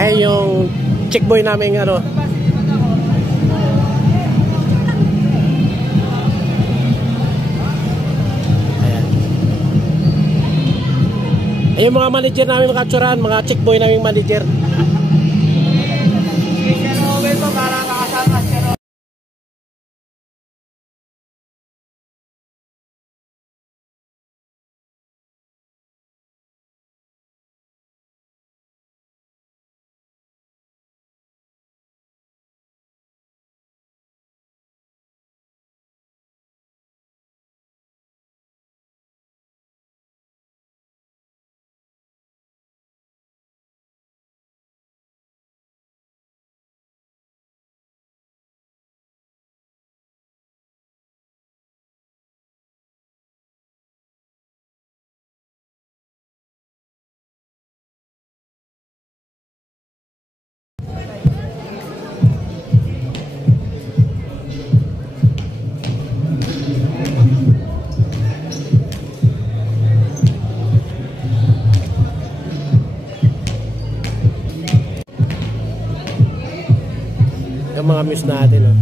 Ayan yung chick boy namin ano. Ayan. Ayan yung mga manager namin mga katsurahan, mga chick boy namin manager. Yung mga muse natin, oh.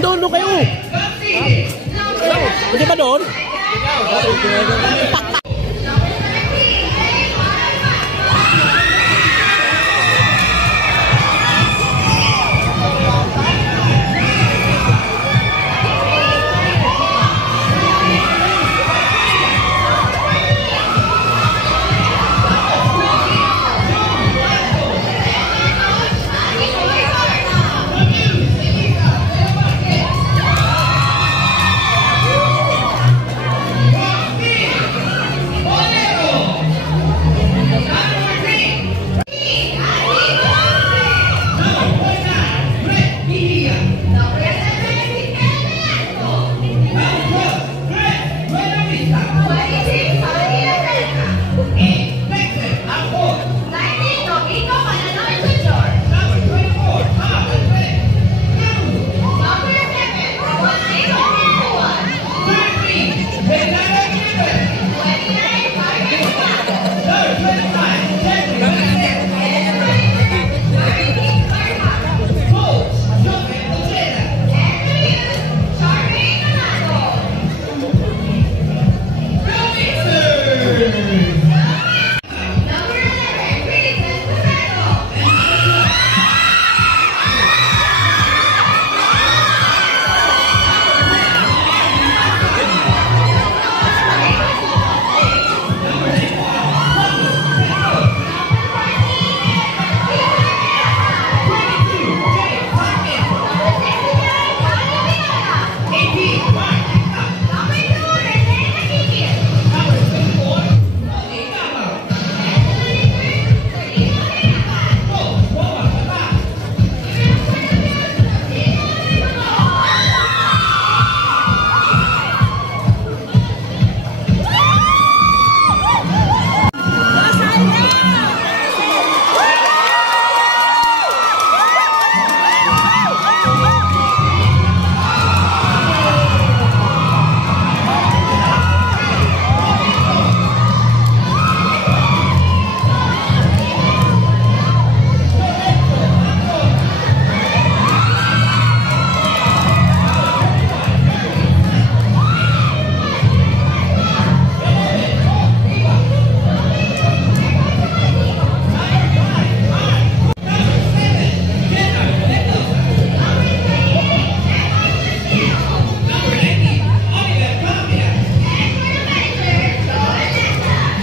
Doon kayo. Hindi ba doon?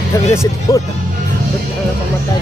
Sabi na si Paul. Pamatay.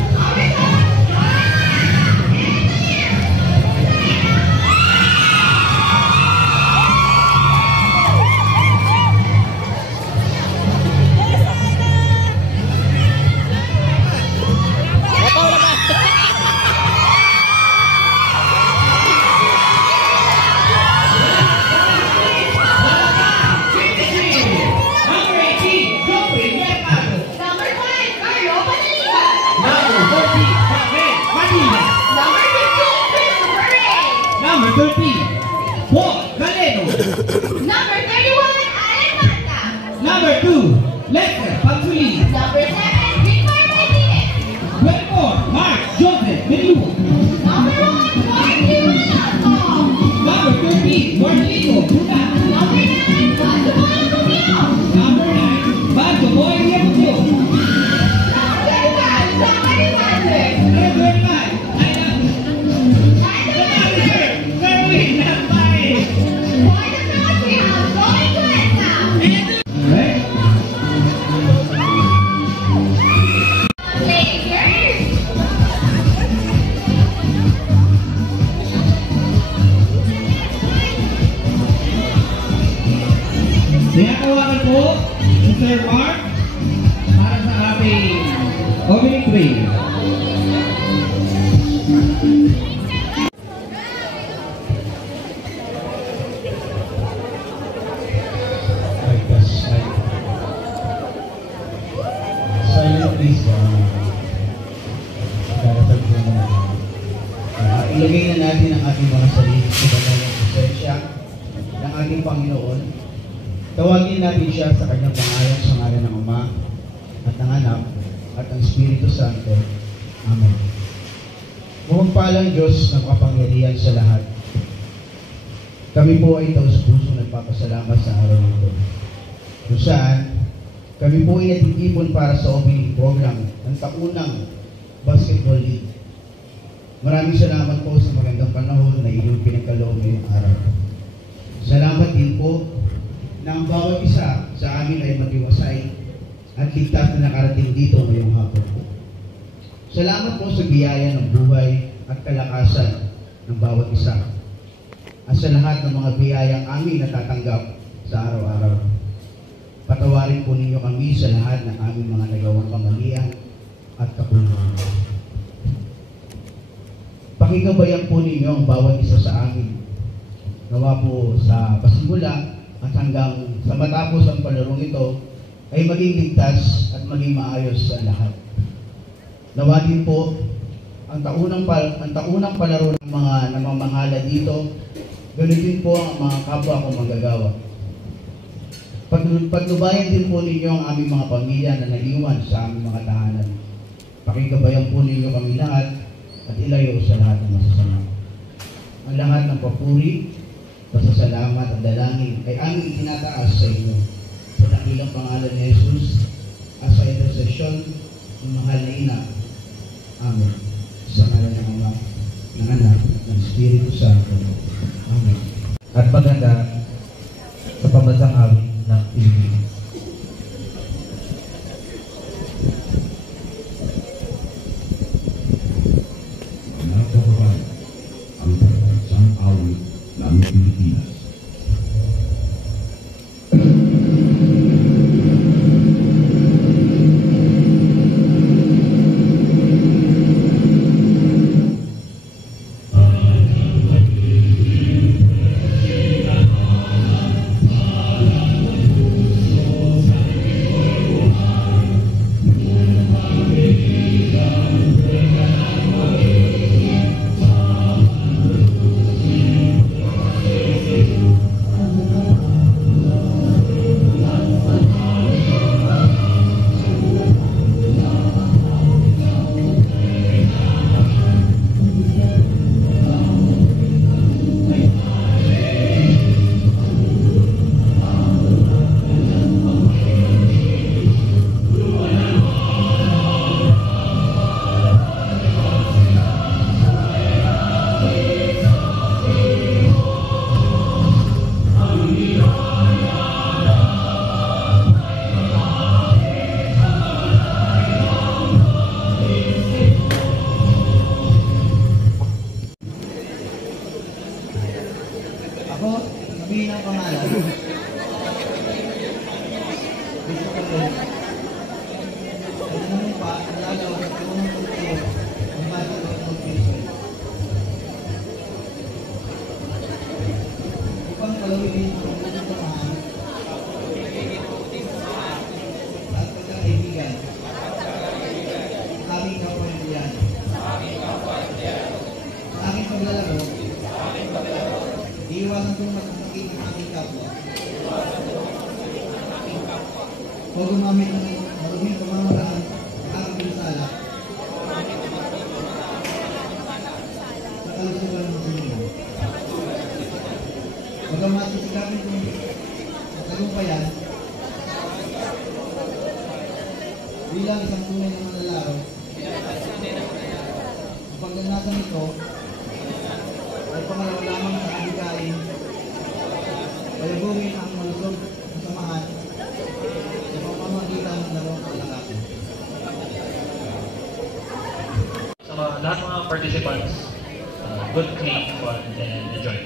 Number 13, Paul Galeno. Number 31, Alan Mata. Number 2, Lester Pansuli. Number 7, Victor Martinez. 24, Mark Joseph Menuo. Number 1, Marky Ronaldo. Number 13, Marlito Buda. Number 9, Bato Boy Romeo. Number 9, Bato Boy Remugio. Number 5, Zachary Martin. Number 5, Kerwin Nampay. For the front, we have Roy Cuenca. Right? Lakers. Sinakawakan po si Sir Mark para sa ating opening prayer. Silent please. Darasal po na. Ilagay na natin ang ating mga sarili sa banal ng presensya ng ating Panginoon. Tawagin natin siya sa kanyang pangalan sa ngalan ng Ama at ng Anak at ng Espiritu Santo. Amen. Mapagpalang Diyos na makapangyarihan sa lahat. Kami po ay taus-puso nagpapasalamat sa araw nito. Kung saan, kami po ay natitipon para sa opening program ng taunang Basketball League. Maraming salamat po sa magandang panahon na inyong pinagkaloob ngayong araw. Salamat din po na ang bawat isa sa amin ay matiwasay at ligtas na nakarating dito ngayong hapon. Salamat po sa biyaya ng buhay at kalakasan ng bawat isa at sa lahat ng mga biyayang aming natatanggap sa araw-araw. Patawarin po ninyo kami sa lahat ng aming mga nagawang kamalian at kapuluhan. Pakigabayan po ninyo ang bawat isa sa amin. Nawa po sa pasimula at hanggang sa matapos ang palarong ito ay maging ligtas at maging maayos sa lahat. Nawa din po ang taunang palaro ng mga namamahala dito, ganoon din po ang mga kapwa kong manggagawa. Pagnubayan din po ninyo ang aming mga pamilya na naliwan sa aming mga tahanan. Pakigabayan po ninyo kami lahat at ilayo sa lahat ng masasama. Ang lahat ng papuri, pasasalamat at dalangin ay aming itinataas sa inyo sa dakilang pangalan ni Jesus at sa intersesyon ng mahal na ina. Amen. Sa ngalan ng Ama, ng Anak, at ng Espiritu Santo. Amen. At maganda sa pambansang awit ng Pilipinas. Napakarami ang pambansang awit ng Pilipinas. o gumamit ng maruming pamamaraan sa aking pinsala sa kalusugan ng simula. Bagamat sisikapin kong matagumpayan bilang isang tunay na manlalaro, ang pagnanasan nito ay pangalawa lamang sa kabigain, palabungin ang malusog na samahan sa pamamagitan ng larong kalakako. Sa lahat ng mga participants, good play, fun, and enjoy.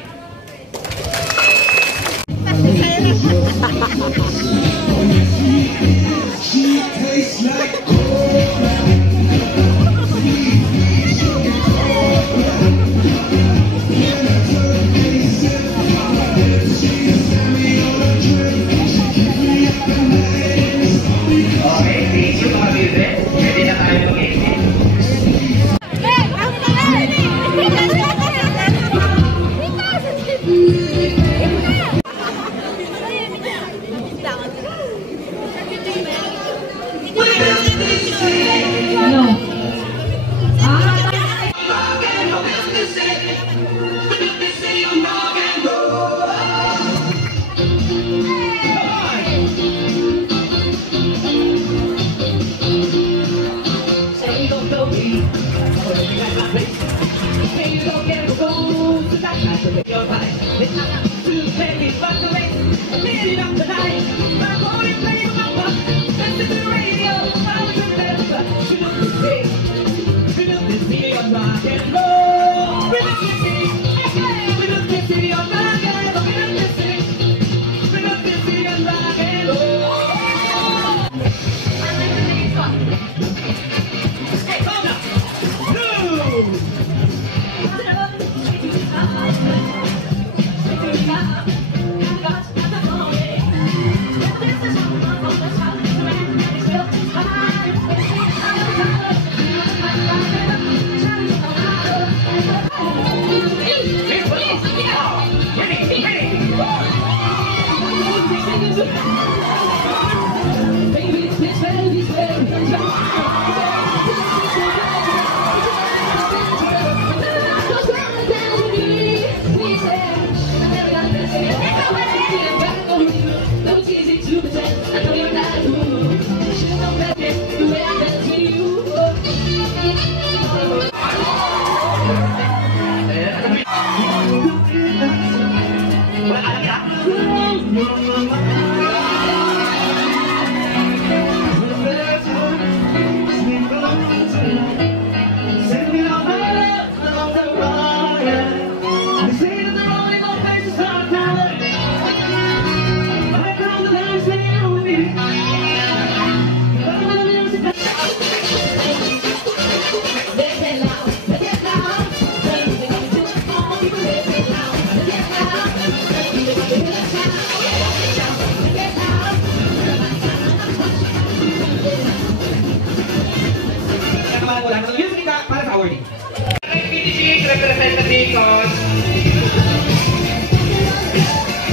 Representativos.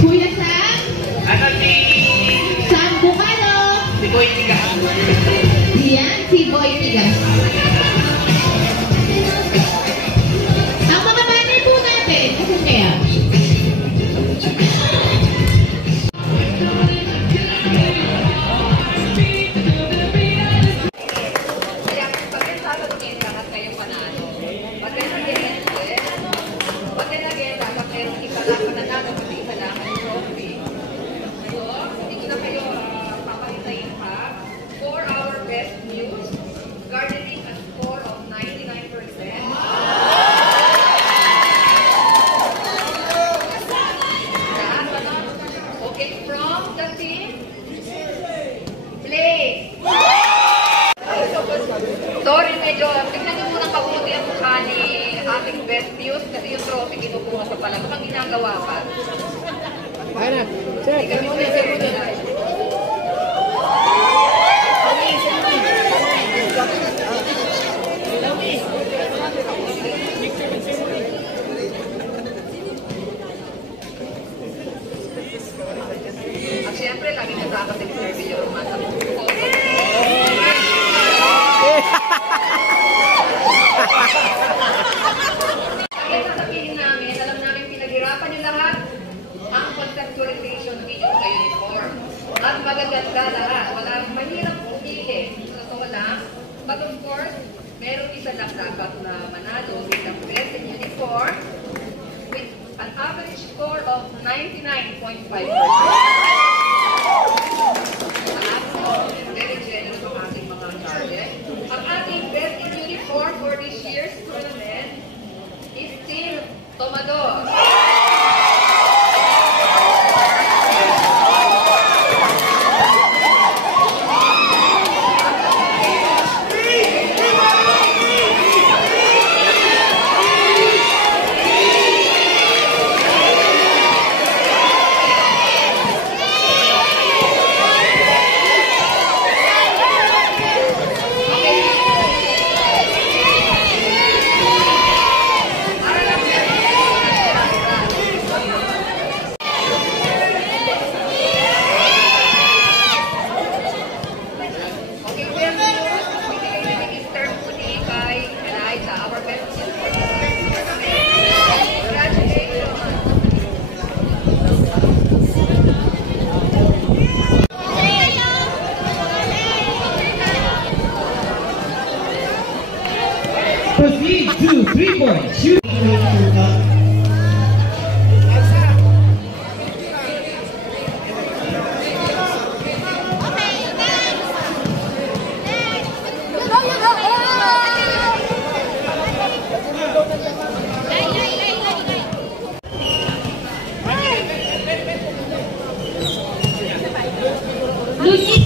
Kuya Sam, Ano si Sam Bukalo. si Boy Tigas? Yan, si Boy Tigas. Ang mga banner po natin, asan kaya? Kaya pag sasagutin ka at kayo panalo, pag nag-agenda ka pero isa lang pananalo, pag isa lang ang trophy. So, hindi ko na kayo papahintayin pa. For our best news, garnering a score of 99%. Okay, from the team, play. Sorry, medyo, tignan niyo muna pabuti ang mukha ni ating best news kasi yung trophy kinukuha sa pala. Mukhang ginagawa pa. Kaya na. Sir, Tignan mo na yung At syempre, lagi nakakasigurbi yung mga maganda lahat. Wala mahirap pumili. Sa totoo lang. But of course, meron isa lang dapat na manalo with the best in uniform with an average score of 99.5%. Very generous ang ating mga target. Ang ating best in uniform for this year's tournament is Team Tomador. Proceed to 3-point shoot. Lucy